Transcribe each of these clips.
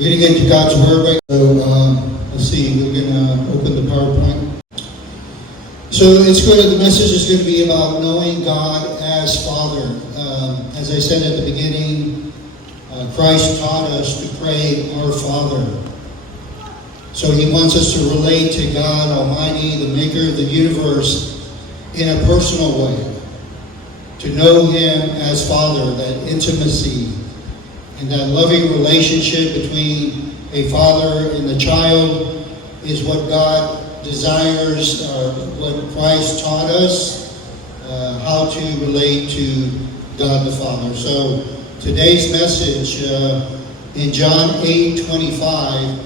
We're going to get to God's Word right now. So let's see, we're going to open the PowerPoint. So it's good. The message is going to be about knowing God as Father. As I said at the beginning, Christ taught us to pray, Our Father. So He wants us to relate to God Almighty, the Maker of the universe, in a personal way. To know Him as Father, that intimacy, and that loving relationship between a father and the child is what God desires, what Christ taught us, how to relate to God the Father. So today's message in John 8:25,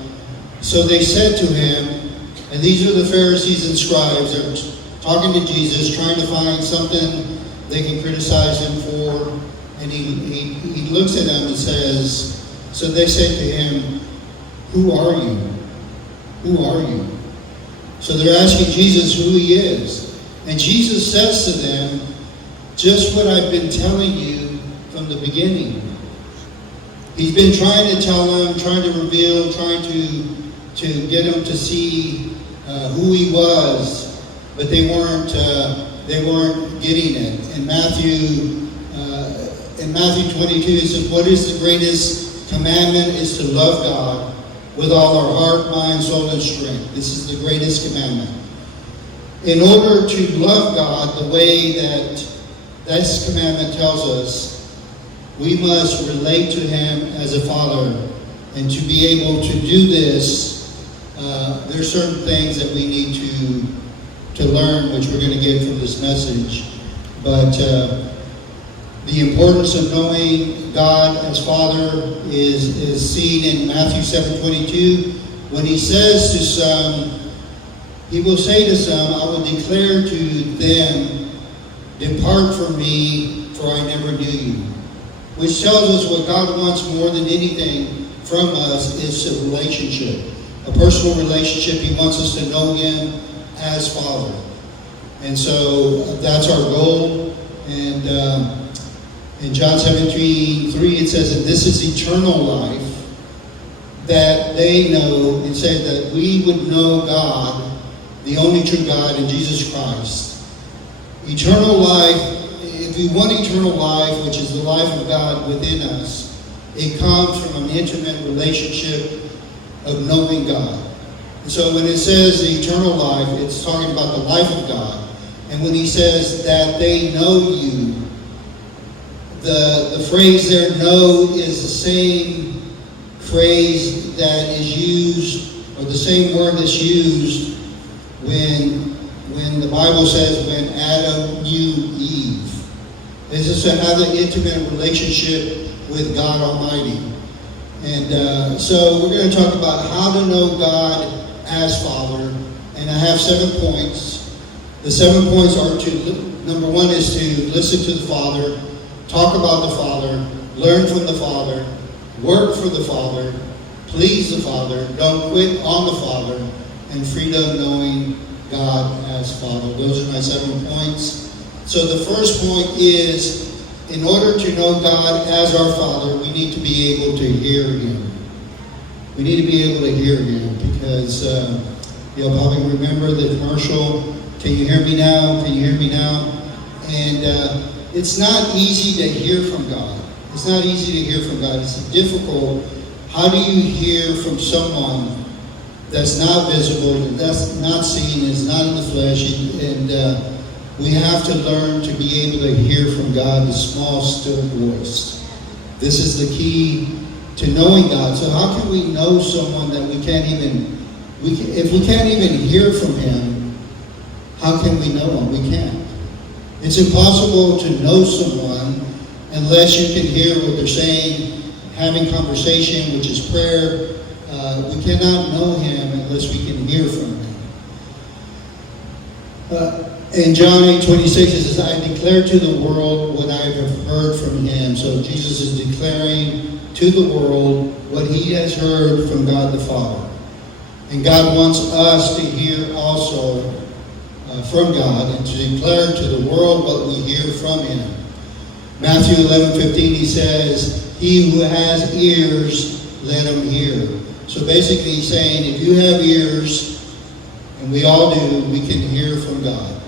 so they said to Him, and these are the Pharisees and scribes, they're talking to Jesus, trying to find something they can criticize Him for. And he looks at them and says, so they said to Him, who are you? Who are you? So they're asking Jesus who He is. And Jesus says to them, just what I've been telling you from the beginning. He's been trying to tell them, trying to reveal, trying to get them to see who He was, but they weren't getting it. In Matthew 22, it says, what is the greatest commandment is to love God with all our heart, mind, soul, and strength. This is the greatest commandment. In order to love God the way that this commandment tells us, we must relate to Him as a Father. And to be able to do this, there are certain things that we need to learn, which we're going to get from this message. But the importance of knowing God as Father is seen in Matthew 7:22. When He says to some, He will say to some, I will declare to them, depart from me, for I never knew you. Which tells us what God wants more than anything from us is a relationship. A personal relationship. He wants us to know Him as Father. And so that's our goal. And in John 17:3 it says that this is eternal life, that they know, it says that we would know God, the only true God, in Jesus Christ. Eternal life, if we want eternal life, which is the life of God within us, it comes from an intimate relationship of knowing God. And so when it says the eternal life, it's talking about the life of God. And when He says that they know you, the phrase there, know, is the same phrase that is used, or the same word that's used when the Bible says when Adam knew Eve. This is to have an intimate relationship with God Almighty. And so we're going to talk about how to know God as Father. And I have 7 points. The 7 points are number 1 is to listen to the Father, talk about the Father, learn from the Father, work for the Father, please the Father, don't quit on the Father, and freedom knowing God as Father. Those are my 7 points. So the first point is, in order to know God as our Father, we need to be able to hear Him. We need to be able to hear Him because you'll probably remember the commercial, can you hear me now? Can you hear me now? And it's not easy to hear from God. It's not easy to hear from God. It's difficult. How do you hear from someone that's not visible, that's not seen, is not in the flesh? And we have to learn to be able to hear from God, the small, still voice. This is the key to knowing God. So how can we know someone that we can't even, if we can't even hear from Him, how can we know Him? We can't. It's impossible to know someone unless you can hear what they're saying, having conversation, which is prayer. We cannot know Him unless we can hear from Him. In John 8:26 it says, I declare to the world what I have heard from Him. So Jesus is declaring to the world what He has heard from God the Father. And God wants us to hear also from God and to declare to the world what we hear from Him. Matthew 11:15, He says, he who has ears, let them hear. So basically he's saying, if you have ears, and we all do, we can hear from God.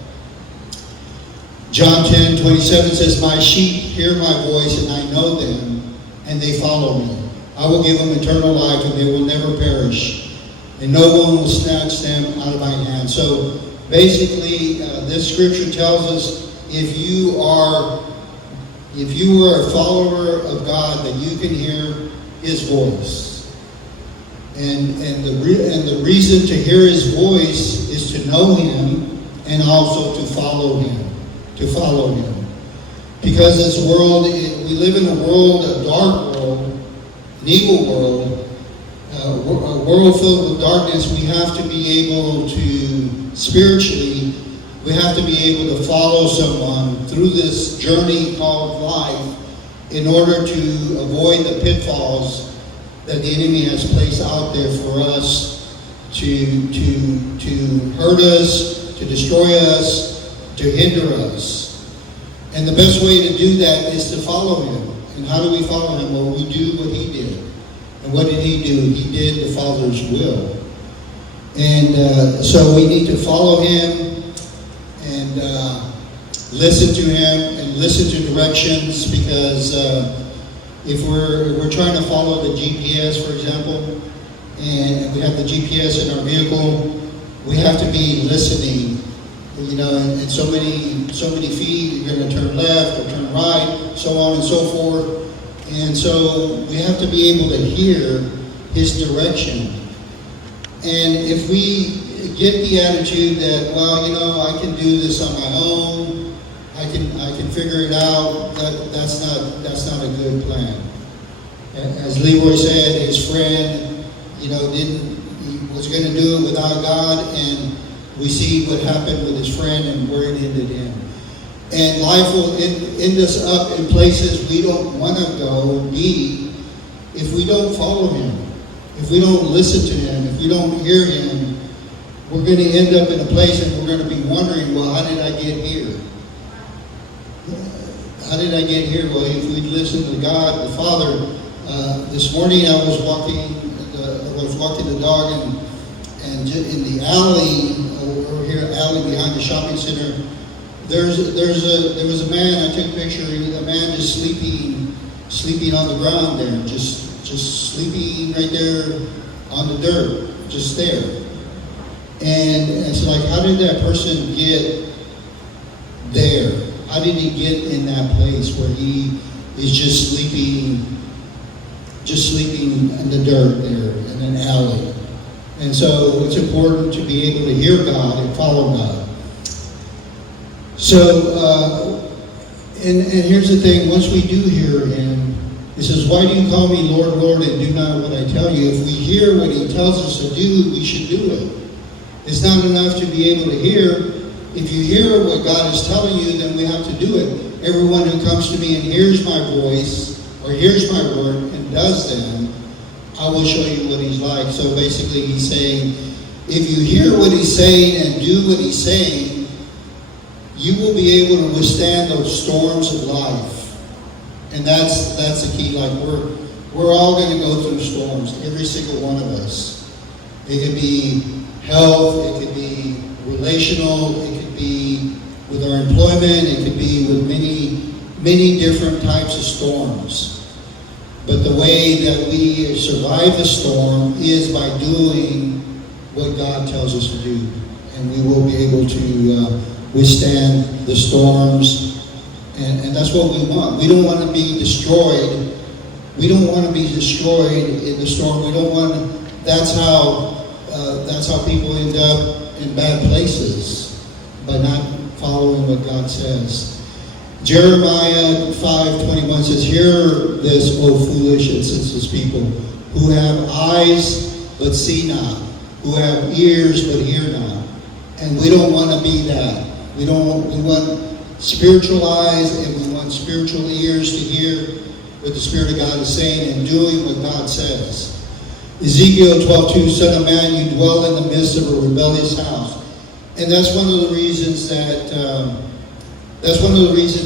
John 10:27 says, my sheep hear my voice, and I know them, and they follow me. I will give them eternal life, and they will never perish, and no one will snatch them out of my hand. So basically, this scripture tells us if you are a follower of God, that you can hear His voice. And the reason to hear His voice is to know Him and also to follow Him. To follow Him. Because this world, we live in a world, a dark world, an evil world, a world filled with darkness. We have to be able to, spiritually, we have to be able to follow someone through this journey called life in order to avoid the pitfalls that the enemy has placed out there for us to hurt us, to destroy us, to hinder us. And the best way to do that is to follow Him. And how do we follow Him? Well, we do what He did. And what did He do? He did the Father's will. And so we need to follow Him and listen to Him and listen to directions, because if we're trying to follow the GPS, for example, and we have the GPS in our vehicle, we have to be listening. You know, and so many feet, you're going to turn left or turn right, so on and so forth. And so we have to be able to hear His direction. And if we get the attitude that, well, you know, I can do this on my own, I can figure it out, that's not a good plan. As Leroy said, his friend, you know, was going to do it without God, and we see what happened with his friend and where it ended in. And life will end us up in places we don't want to be if we don't follow Him, if we don't listen to Him, if we don't hear Him. We're going to end up in a place and we're going to be wondering, well, how did I get here? How did I get here? Well, if we'd listen to God, the Father. This morning I was walking the dog, and in the alley over here, alley behind the shopping center, there was a man. I took a picture. A man just sleeping on the ground there, just sleeping right there on the dirt, just there. And it's like, how did that person get there? How did he get in that place where he is just sleeping in the dirt there in an alley? And so it's important to be able to hear God and follow God. So, and here's the thing, once we do hear Him, He says, why do you call me Lord, Lord, and do not what I tell you? If we hear what He tells us to do, we should do it. It's not enough to be able to hear. If you hear what God is telling you, then we have to do it. Everyone who comes to me and hears my voice, or hears my word, and does them, I will show you what He's like. So basically He's saying, if you hear what He's saying and do what He's saying, you will be able to withstand those storms of life. And that's the key. Like we're all going to go through storms, every single one of us. It could be health, it could be relational, it could be with our employment, it could be with many different types of storms. But the way that we survive the storm is by doing what God tells us to do. And we will be able to withstand the storms. And that's what we want. We don't want to be destroyed. We don't want to be destroyed in the storm. We don't want. That's how people end up in bad places, by not following what God says. Jeremiah 5:21 says, "Hear this, O foolish and senseless people, who have eyes but see not, who have ears but hear not." And we don't want to be that. We want spiritual eyes, and we want spiritual ears to hear what the Spirit of God is saying and doing what God says. Ezekiel 12:2, "Son of man, you dwell in the midst of a rebellious house." And that's one of the reasons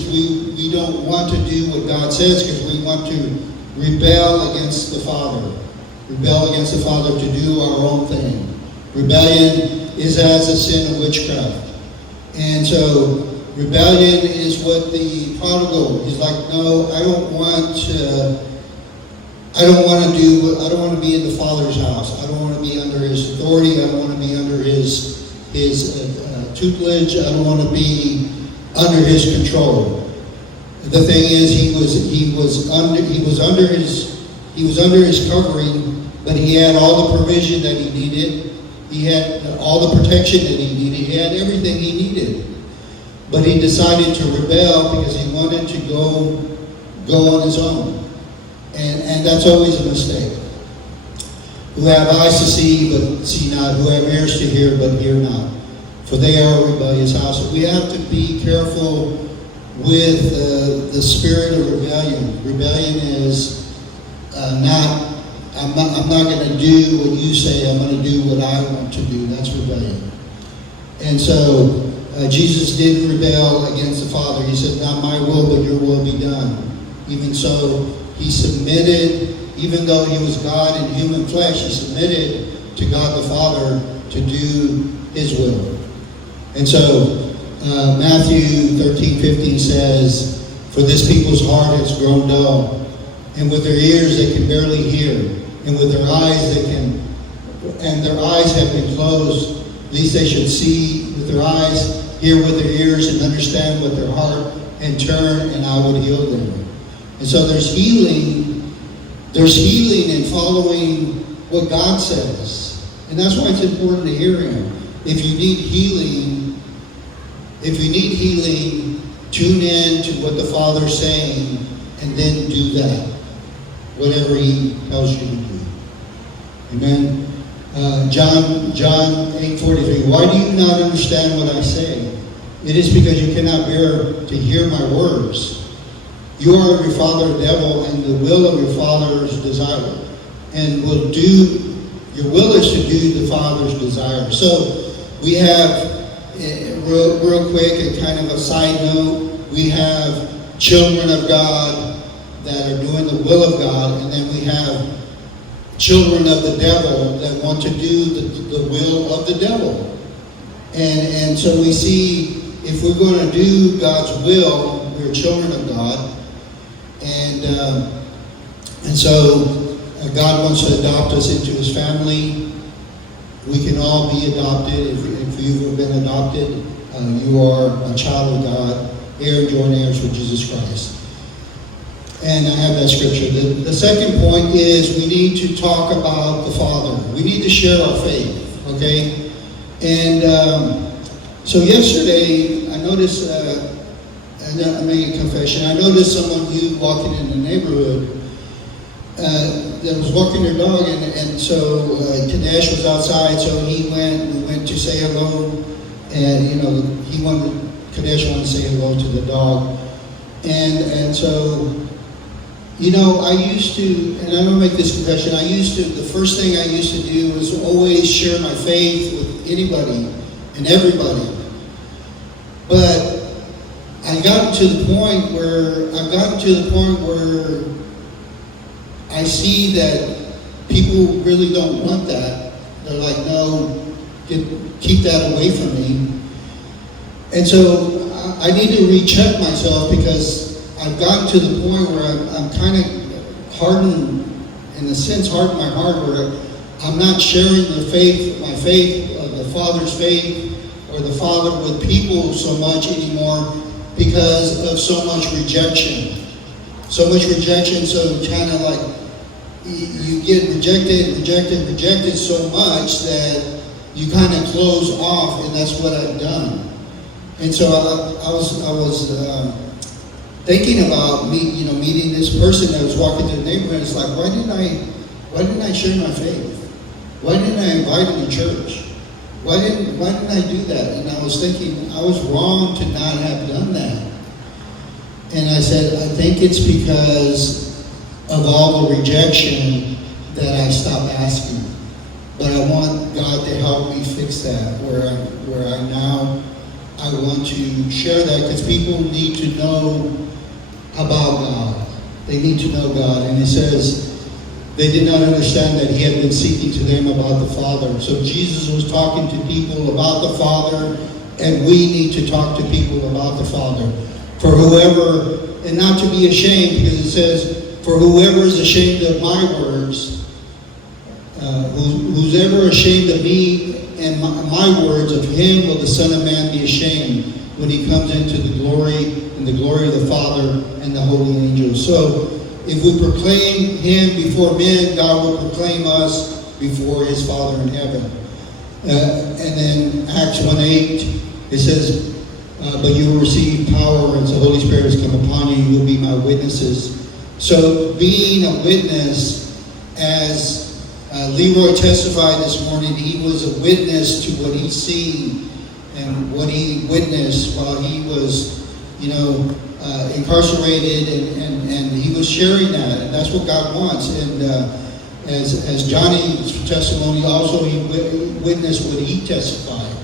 we don't want to do what God says, because we want to rebel against the Father. rebel against the Father to do our own thing. Rebellion is as a sin of witchcraft. And so rebellion is what the prodigal is like, no, I don't want to be in the Father's house. I don't want to be under his authority. I don't want to be under his tutelage. I don't want to be under his control. The thing is, he was under his covering, but he had all the provision that he needed. He had all the protection that he needed. He had everything he needed. But he decided to rebel because he wanted to go on his own. And that's always a mistake. Who have eyes to see, but see not. Who have ears to hear, but hear not. For they are a rebellious house. So we have to be careful with the spirit of rebellion. Rebellion is I'm not going to do what you say. I'm going to do what I want to do. That's rebellion. And so Jesus did rebel against the Father. He said, not my will, but your will be done. Even so, he submitted, even though he was God in human flesh, he submitted to God the Father to do his will. And so Matthew 13:15 says, for this people's heart has grown dull, and with their ears they can barely hear, and with their eyes their eyes have been closed, lest they should see with their eyes, hear with their ears, and understand with their heart, and turn, and I will heal them. And so there's healing in following what God says. And that's why it's important to hear him. If you need healing, tune in to what the Father's saying, and then do that. Whatever he tells you to do. Amen. John 8:43. Why do you not understand what I say? It is because you cannot bear to hear my words. You are of your father the devil, and the will of your father's desire. And your will is to do the Father's desire. So we have, real quick, a kind of a side note, we have children of God that are doing the will of God, and then we have children of the devil that want to do the will of the devil. And so we see, if we're going to do God's will, we're children of God. And so God wants to adopt us into his family. We can all be adopted. If you've been adopted, you are a child of God, heir and joint heirs with Jesus Christ. And I have that scripture. The second point is we need to talk about the Father. We need to share our faith, okay? And so yesterday, I noticed, I made a confession. I noticed someone new walking in the neighborhood that was walking their dog, and so Kadesh was outside, so we went to say hello, and Kadesh wanted to say hello to the dog, and so, I used to, and I'm going to make this confession, the first thing I used to do was always share my faith with anybody and everybody, but I've gotten to the point where I see that people really don't want that. They're like, no, keep that away from me. And so I need to recheck myself, because I've gotten to the point where I'm kind of hardened, in a sense, hardened my heart, where I'm not sharing my faith, the Father's faith, or the Father with people so much anymore, because of so much rejection. So kind of like you get rejected so much that you kind of close off, and that's what I've done. And so I was thinking about meeting this person that was walking through the neighborhood. It's like, why didn't I share my faith? Why didn't I invite him to church? Why didn't I do that? And I was thinking, I was wrong to not have done that. And I said, I think it's because of all the rejection that I stopped asking. But I want God to help me fix that, where I want to share that, because people need to know about God. They need to know God. And it says, They did not understand that he had been speaking to them about the Father. So Jesus was talking to people about the Father, and we need to talk to people about the Father. For whoever, and not to be ashamed, because it says, for whoever is ashamed of my words, who's ever ashamed of me and my words, of him will the Son of Man be ashamed when he comes into the glory and the glory of the Father and the holy angels. So if we proclaim him before men, God will proclaim us before his Father in heaven. And then Acts 1:8, it says, but you will receive power as the Holy Spirit has come upon you. You will be my witnesses. So being a witness, as Leroy testified this morning, he was a witness to what he seen and what he witnessed while he was, incarcerated, and he was sharing that, and that's what God wants. And as Johnny's testimony, also he witnessed what he testified.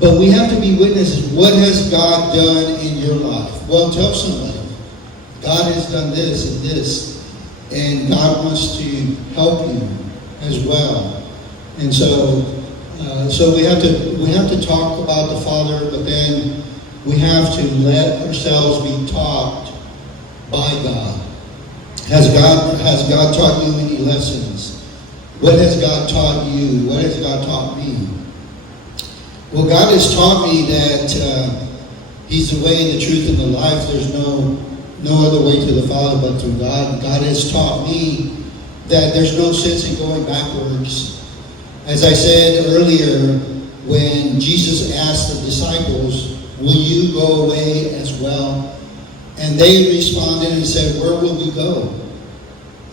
But we have to be witnesses. What has God done in your life? Well, tell somebody. God has done this and this, and God wants to help you as well. And so we have to talk about the Father, but then we have to let ourselves be taught by God. Has God taught you any lessons? What has God taught you? What has God taught me? Well, God has taught me that he's the way, the truth, and the life. There's no other way to the Father but through God. God has taught me that there's no sense in going backwards. As I said earlier, when Jesus asked the disciples, will you go away as well? And they responded and said, where will we go?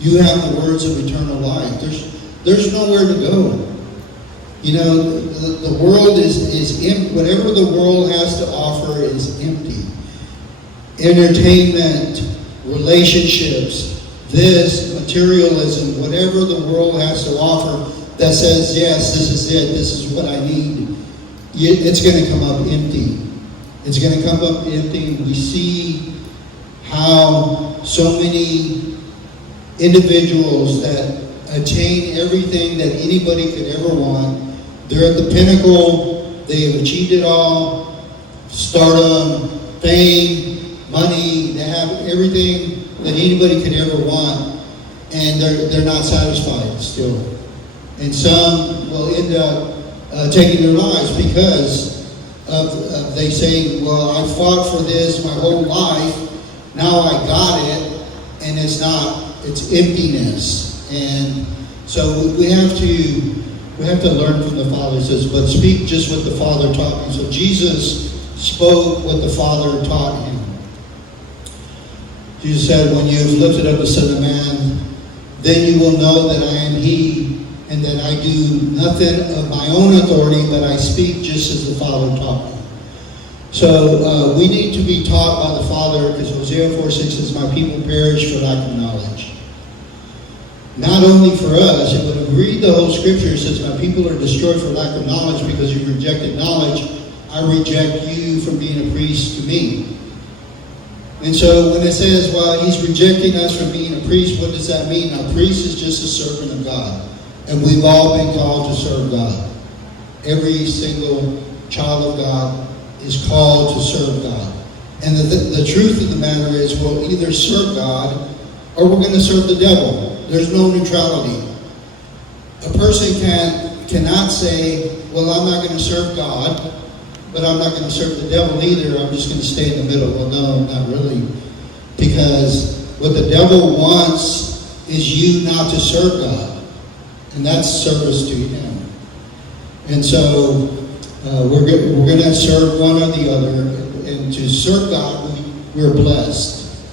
You have the words of eternal life. There's nowhere to go. The world is empty. Whatever the world has to offer is empty. Entertainment, relationships, materialism, whatever the world has to offer that says, yes, this is it, this is what I need, it's going to come up empty. It's going to come up empty. We see how so many individuals that attain everything that anybody could ever want. They're at the pinnacle. They have achieved it all. Stardom, fame, money. They have everything that anybody could ever want. And they're not satisfied still. And some will end up taking their lives because of they say, well, I fought for this my whole life. Now I got it. And it's emptiness. And so we have to learn from the Father. It says, but speak just what the Father taught me. So Jesus spoke what the Father taught him. Jesus said, when you have lifted up the Son of Man, then you will know that I am He, and that I do nothing of my own authority, but I speak just as the Father taught me. So we need to be taught by the Father, because Hosea 4:6 says, my people perish for lack of knowledge. Not only for us, but if we read the whole Scripture, it says, my people are destroyed for lack of knowledge because you rejected knowledge. I reject you from being a priest to me. And so when it says, well, he's rejecting us from being a priest, what does that mean? A priest is just a servant of God. And we've all been called to serve God. Every single child of God is called to serve God. And the truth of the matter is we'll either serve God or we're going to serve the devil. There's no neutrality. A person cannot say, well, I'm not going to serve God, but I'm not going to serve the devil either. I'm just going to stay in the middle. Well, no, not really. Because what the devil wants is you not to serve God. And that's service to him. And so we're going to serve one or the other. And to serve God, we're blessed.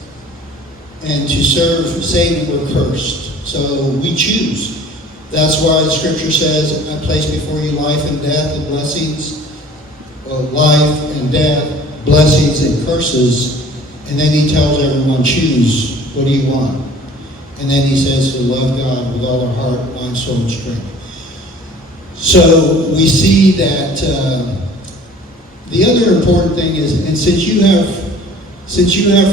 And to serve Satan, we're cursed. So we choose. That's why the Scripture says, I place before you life and death and blessings. Life and death, blessings and curses. And then he tells everyone, choose. What do you want? And then he says to love God with all our heart, mind, soul, and strength. So we see that the other important thing is, and since you have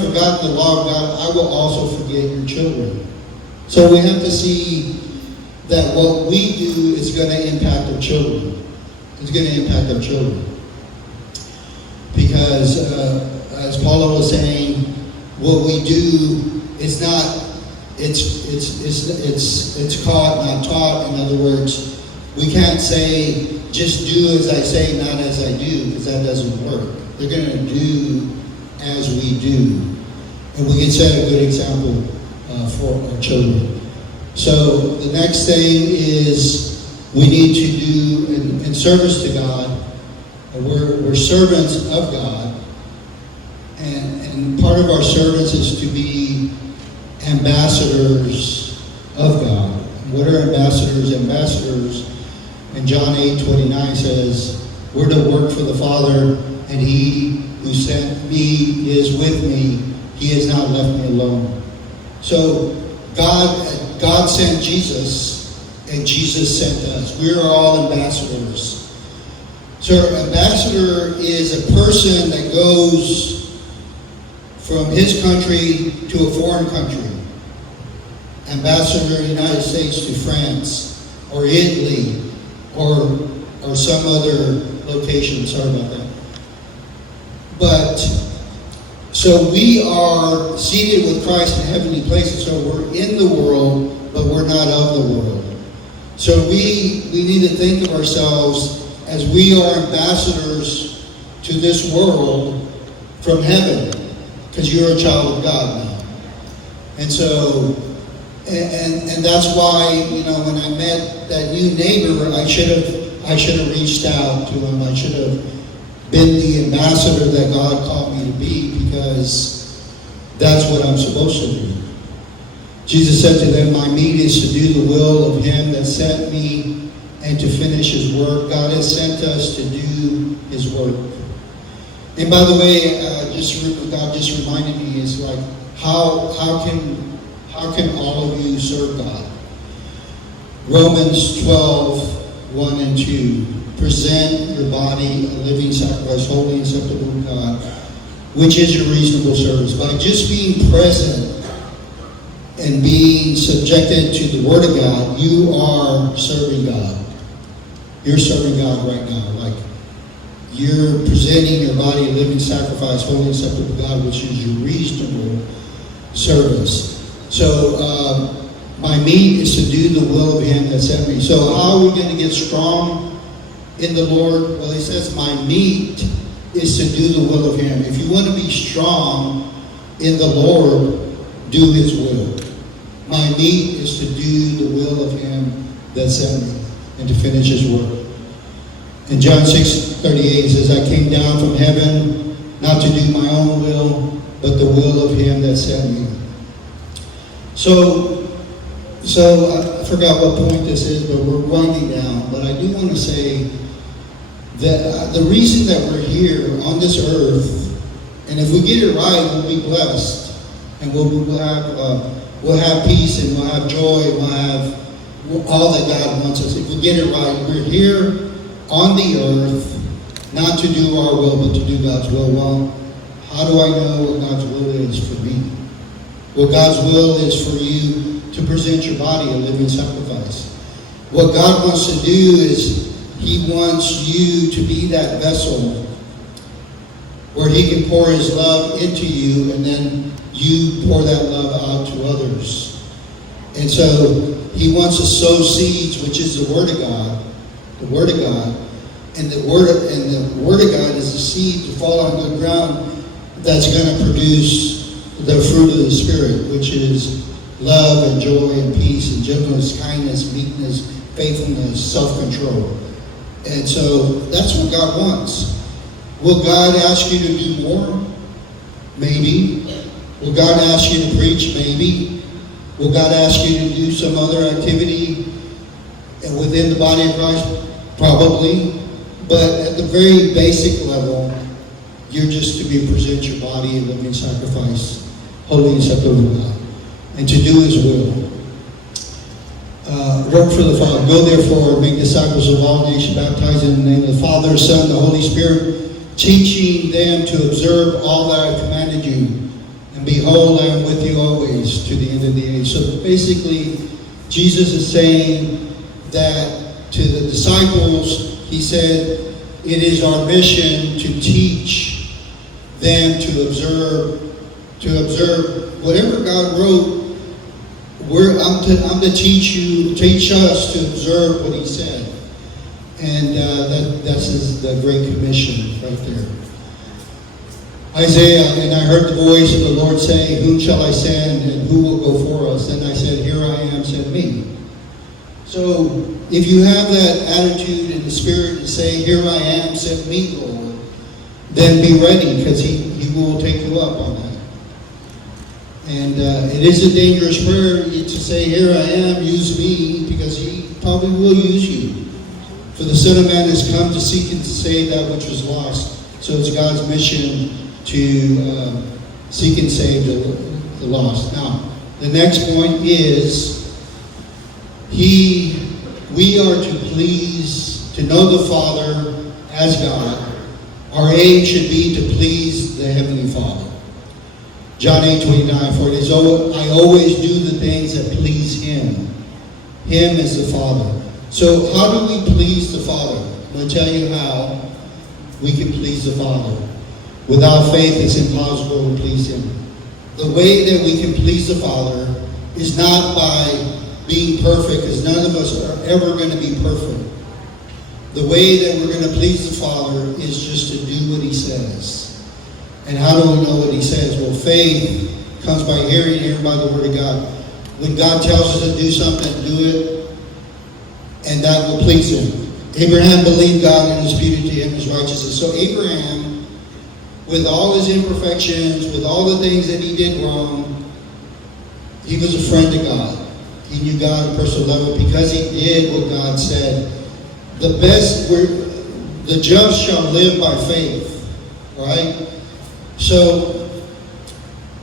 forgotten the law of God, I will also forget your children. So we have to see that what we do is going to impact our children. It's going to impact our children. Because as Paula was saying, what we do is not, it's caught, not taught. In other words, we can't say, just do as I say, not as I do, because that doesn't work. They're going to do as we do. And we can set a good example for our children. So the next thing is we need to do in service to God. We're servants of God. And part of our service is to be ambassadors of God. What are ambassadors? Ambassadors, in John 8:29 says, we're to work for the Father, and He who sent me is with me. He has not left me alone. So God sent Jesus, and Jesus sent us. We are all ambassadors. So an ambassador is a person that goes from his country to a foreign country. Ambassador of the United States to France or Italy or some other location. Sorry about that. But so we are seated with Christ in heavenly places. So we're in the world, but we're not of the world. So we need to think of ourselves as we are ambassadors to this world from heaven, because you're a child of God now. And so, and that's why, when I met that new neighbor, I should have reached out to him. I should have been the ambassador that God called me to be, because that's what I'm supposed to do. Jesus said to them, my meat is to do the will of Him that sent me and to finish His work. God has sent us to do His work. And by the way, God just reminded me, is like, how can all of you serve God? Romans 12:1 and 2. Present your body a living sacrifice, holy and acceptable to God, which is your reasonable service. By just being present and being subjected to the Word of God, you are serving God. You're serving God right now. Like, you're presenting your body a living sacrifice, holy and acceptable to God, which is your reasonable service. So, my meat is to do the will of Him that sent me. So how are we going to get strong in the Lord? Well, He says, my meat is to do the will of Him. If you want to be strong in the Lord, do His will. My meat is to do the will of Him that sent me and to finish His work. In John 6:38 it says, I came down from heaven not to do my own will, but the will of Him that sent me. So I forgot what point this is, but we're winding down. But I do want to say that the reason that we're here on this earth, and if we get it right, we'll be blessed, and we'll have peace, and we'll have joy, and we'll have all that God wants us. If we get it right, we're here on the earth not to do our will, but to do God's will. Well, how do I know what God's will is for me? Well, God's will is for you to present your body a living sacrifice. What God wants to do is He wants you to be that vessel where He can pour His love into you, and then you pour that love out to others. And so He wants to sow seeds, which is the Word of God. The Word of God. And the Word of God is the seed to fall on good ground that's going to produce the fruit of the Spirit, which is love and joy and peace and gentleness, kindness, meekness, faithfulness, self-control. And so that's what God wants. Will God ask you to do more? Maybe. Will God ask you to preach? Maybe. Will God ask you to do some other activity within the body of Christ? Probably. But at the very basic level, you're just to present your body a living sacrifice, holy and acceptable to God, and to do His will. Work for the Father. Go therefore, make disciples of all nations, baptizing in the name of the Father, Son, and the Holy Spirit, teaching them to observe all that I have commanded you. And And behold, I am with you always to the end of the age. So basically, Jesus is saying that to the disciples, he said, it is our mission to teach them to observe whatever God wrote. I'm to teach us to observe what he said. And that's the Great Commission right there. Isaiah, and I heard the voice of the Lord say, whom shall I send, and who will go for us? And I said, here I am, send me. So if you have that attitude in the spirit and say, here I am, send me, Lord, then be ready, because he will take you up on that. And it is a dangerous prayer to say, here I am, use me, because he probably will use you. For the Son of Man has come to seek and to save that which was lost. So it's God's mission to seek and save the lost. Now, the next point is, we are to know the Father as God. Our aim should be to please the Heavenly Father. John 8:29, for it is, I always do the things that please Him. Him is the Father. So how do we please the Father? I'm going to tell you how we can please the Father. Without faith, it's impossible to please Him. The way that we can please the Father is not by being perfect, because none of us are ever going to be perfect. The way that we're going to please the Father is just to do what He says. And how do we know what He says? Well, faith comes by hearing, hearing by the Word of God. When God tells us to do something, do it, and that will please Him. Abraham believed God and was imputed to him as righteousness. So Abraham, with all his imperfections, with all the things that he did wrong, he was a friend of God. He knew God on a personal level because he did what God said. The just shall live by faith, right? So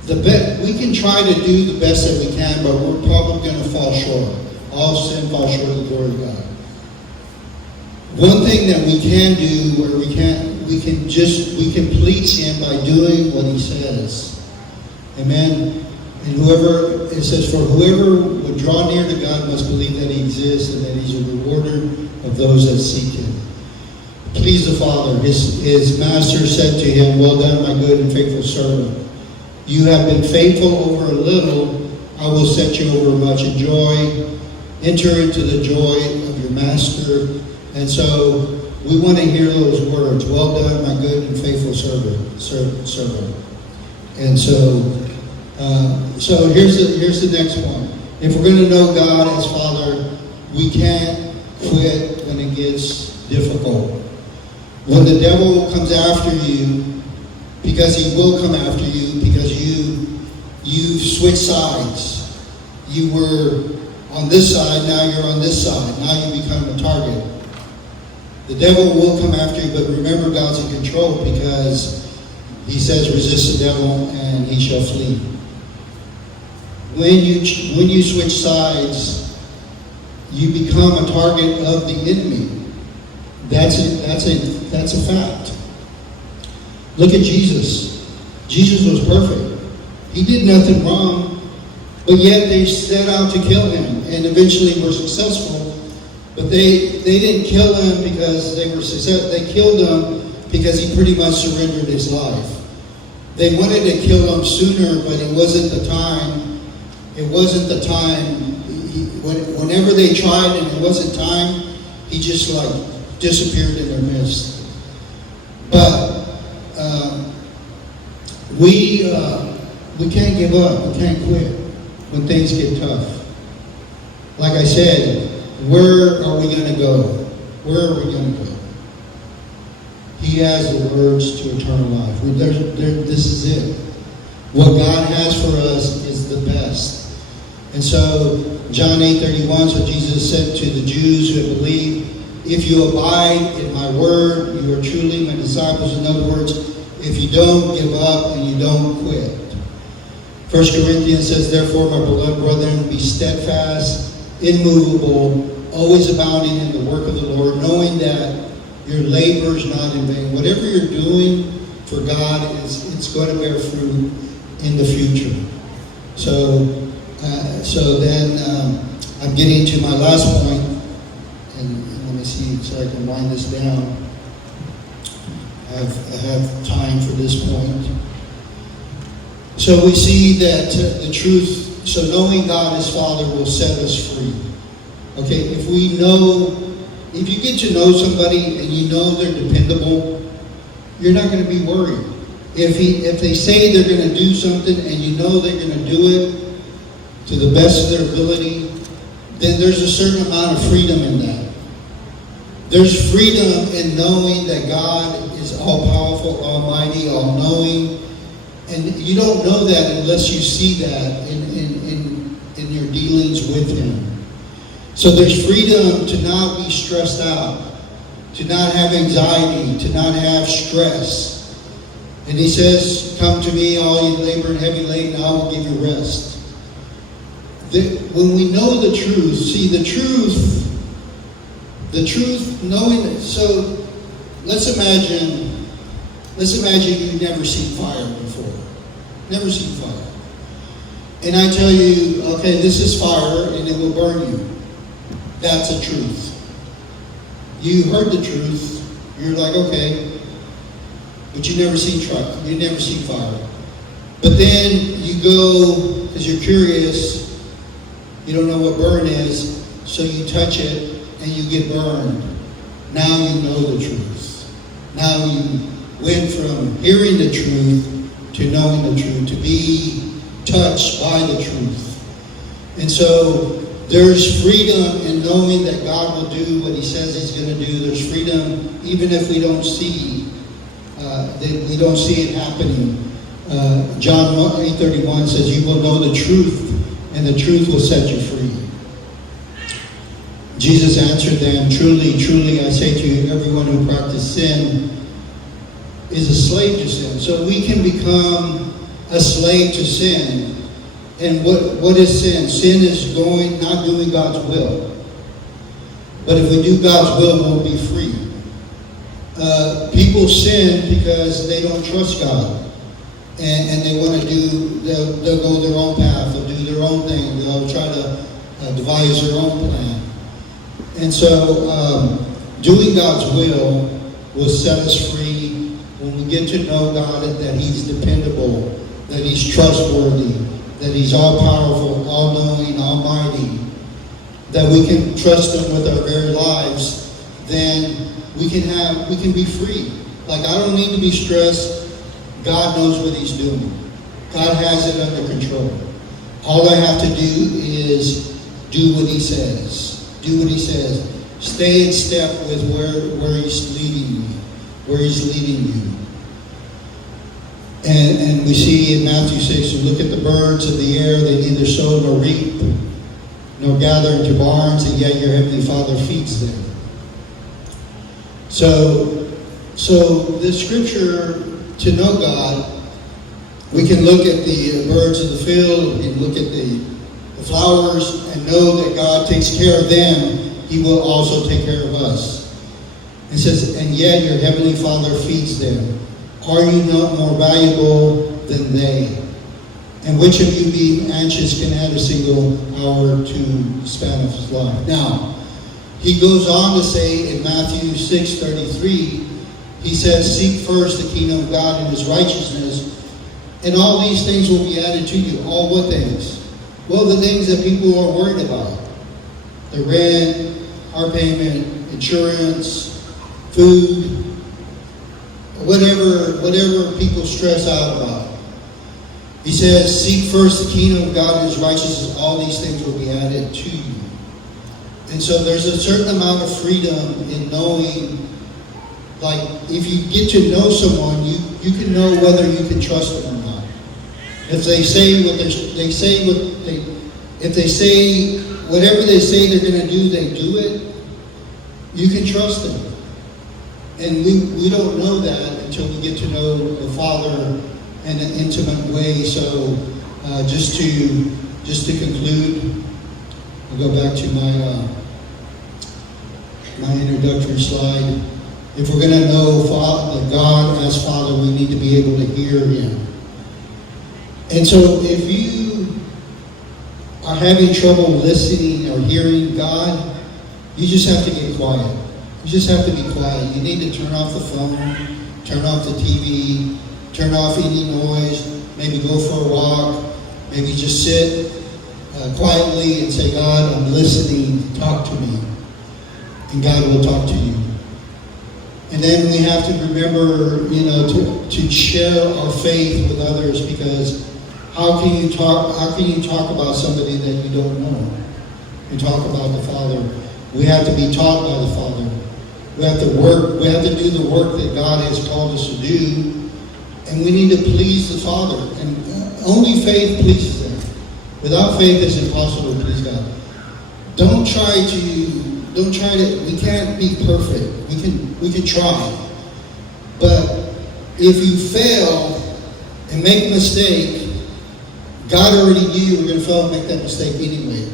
we can try to do the best that we can, but we're probably going to fall short. All sin falls short of the glory of God. One thing that we can do, where we can please Him by doing what He says. Amen. And it says, for whoever would draw near to God must believe that He exists and that He's a rewarder of those that seek Him. Please the Father. His master said to him, well done, my good and faithful servant. You have been faithful over a little, I will set you over much. Enter into the joy of your master. And so we want to hear those words. Well done, my good and faithful servant. And so here's the next point. If we're going to know God as Father, we can't quit when it gets difficult. When the devil comes after you, because he will come after you, because you've switched sides. You were on this side, now you're on this side. Now you become a target. The devil will come after you, but remember God's in control, because He says, resist the devil and he shall flee. When you switch sides, you become a target of the enemy. That's a fact. Look at Jesus. Jesus was perfect. He did nothing wrong, but yet they set out to kill Him, and eventually were successful. But they didn't kill Him because they were successful. They killed Him because He pretty much surrendered His life. They wanted to kill Him sooner, but it wasn't the time. It wasn't the time. Whenever they tried and it wasn't time, He just disappeared in their midst. But we can't give up. We can't quit when things get tough. Like I said, where are we going to go? Where are we going to go? He has the words to eternal life. This is it. What God has for us is the best. And so, John 8:31, so Jesus said to the Jews who had believed, if you abide in my word, you are truly my disciples. In other words, if you don't give up and you don't quit. 1 Corinthians says, therefore, my beloved brethren, be steadfast, immovable, always abounding in the work of the Lord, knowing that your labor is not in vain. Whatever you're doing for God, it's going to bear fruit in the future. So then I'm getting to my last point, and let me see so I can wind this down. I have time for this point. So we see that the truth, so knowing God as Father will set us free. Okay, if you get to know somebody and you know they're dependable, you're not going to be worried. If they say they're going to do something and you know they're going to do it to the best of their ability, then there's a certain amount of freedom in that. There's freedom in knowing that God is all-powerful, almighty, all-knowing. And you don't know that unless you see that in your dealings with Him. So there's freedom to not be stressed out, to not have anxiety, to not have stress. And He says, come to me, all you labor and heavy laden, I will give you rest. When we know the truth, see the truth, knowing it. So let's imagine you've never seen fire before. Never seen fire. And I tell you, okay, this is fire and it will burn you. That's the truth. You heard the truth. You're like, okay, but you never seen fire. But then you go, because you're curious, you don't know what burn is, so you touch it and you get burned. Now you know the truth. Now you went from hearing the truth to knowing the truth, to be touched by the truth. And so there's freedom in knowing that God will do what He says He's going to do. There's freedom even if we don't see it happening. John 8:31 says, you will know the truth, and the truth will set you free. Jesus answered them, truly, truly, I say to you, everyone who practices sin is a slave to sin. So we can become a slave to sin. And what is sin? Sin is not doing God's will. But if we do God's will, we'll be free. People sin because they don't trust God. And they want to they'll go their own path, they'll do their own thing, they'll try to devise their own plan. And so doing God's will set us free when we get to know God, that He's dependable, that He's trustworthy, that He's all-powerful, all-knowing, almighty, that we can trust Him with our very lives, then we can be free. Like, I don't need to be stressed. God knows what He's doing. God has it under control. All I have to do is do what He says. Do what He says. Stay in step with where He's leading me, where He's leading you. And we see in Matthew 6, you look at the birds of the air, they neither sow nor reap, nor gather into barns, and yet your Heavenly Father feeds them. So the scripture, to know God, we can look at the birds of the field, we can look at the flowers, and know that God takes care of them. He will also take care of us. It says, and yet your Heavenly Father feeds them. Are you not more valuable than they? And which of you, being anxious, can add a single hour to the span of his life? Now, he goes on to say in Matthew 6:33, he says, seek first the kingdom of God and His righteousness, and all these things will be added to you. All what things? Well, the things that people are worried about. The rent, car payment, insurance, food, whatever people stress out about. He says, seek first the kingdom of God and His righteousness, all these things will be added to you. And so there's a certain amount of freedom in knowing, like, if you get to know someone, you can know whether you can trust them or not. If they say whatever they say they're going to do, they do it, you can trust them. And we don't know that until we get to know the Father in an intimate way. So just to conclude, I'll go back to my introductory slide. If we're going to know God as Father, we need to be able to hear Him. And so if you are having trouble listening or hearing God, you just have to get quiet. You just have to be quiet. You need to turn off the phone, turn off the TV, turn off any noise, maybe go for a walk, maybe just sit quietly and say, God, I'm listening, talk to me. And God will talk to you. And then we have to remember, to share our faith with others, because how can you talk about somebody that you don't know? You talk about the Father. We have to be taught by the Father. We have to do the work that God has called us to do. And we need to please the Father. And only faith pleases Him. Without faith, it's impossible to please God. Don't try to, we can't be perfect. We can try. But if you fail and make a mistake, God already knew you were going to fail and make that mistake anyway.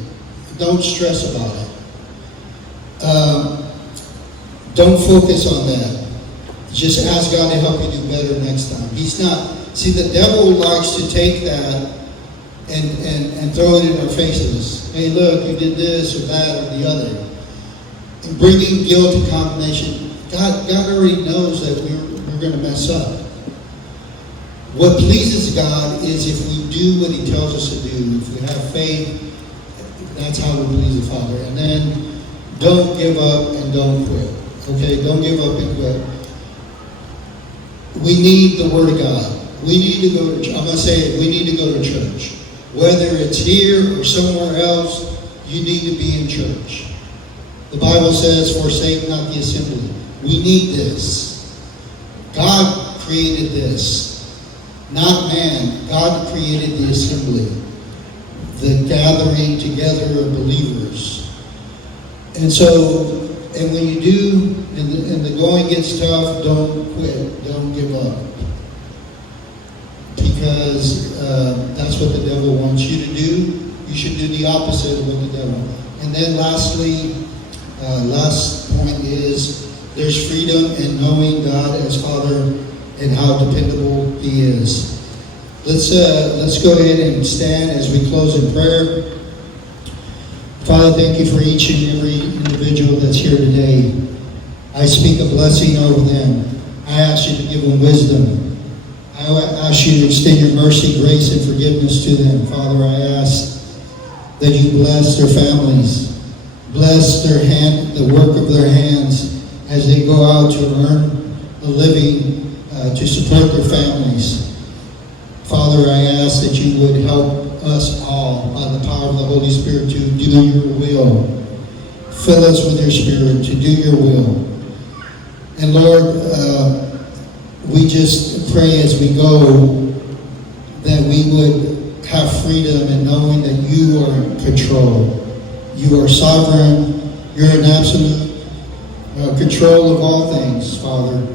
Don't stress about it. Don't focus on that. Just ask God to help you do better next time. See, the devil likes to take that and throw it in our faces. Hey, look, you did this or that or the other. And bringing guilt and condemnation. God already knows that we're going to mess up. What pleases God is if we do what He tells us to do. If we have faith, that's how we please the Father. And then don't give up and don't quit. Okay, don't give up and quit. We need the Word of God. We need to go to church. I'm going to say it. We need to go to church. Whether it's here or somewhere else, you need to be in church. The Bible says, forsake not the assembly. We need this. God created this. Not man. God created the assembly. The gathering together of believers. And so, and when you do, and the going gets tough, don't quit. Don't give up. Because that's what the devil wants you to do. You should do the opposite of what the devil. And then lastly, last point is there's freedom in knowing God as Father and how dependable He is. Let's go ahead and stand as we close in prayer. Father, thank you for each and every individual that's here today. I speak a blessing over them. I ask you to give them wisdom. I ask you to extend your mercy, grace, and forgiveness to them. Father, I ask that you bless their families. Bless the work of their hands as they go out to earn a living to support their families. Father, I ask that you would help us all by the power of the Holy Spirit to do your will. Fill us with your Spirit to do your will. And Lord, we just pray as we go that we would have freedom in knowing that you are in control. You are sovereign. You're in absolute control of all things, Father.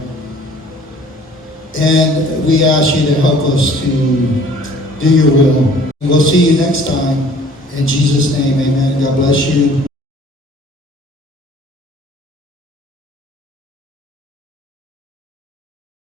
And we ask you to help us to do your will. We'll see you next time. In Jesus' name, amen. God bless you.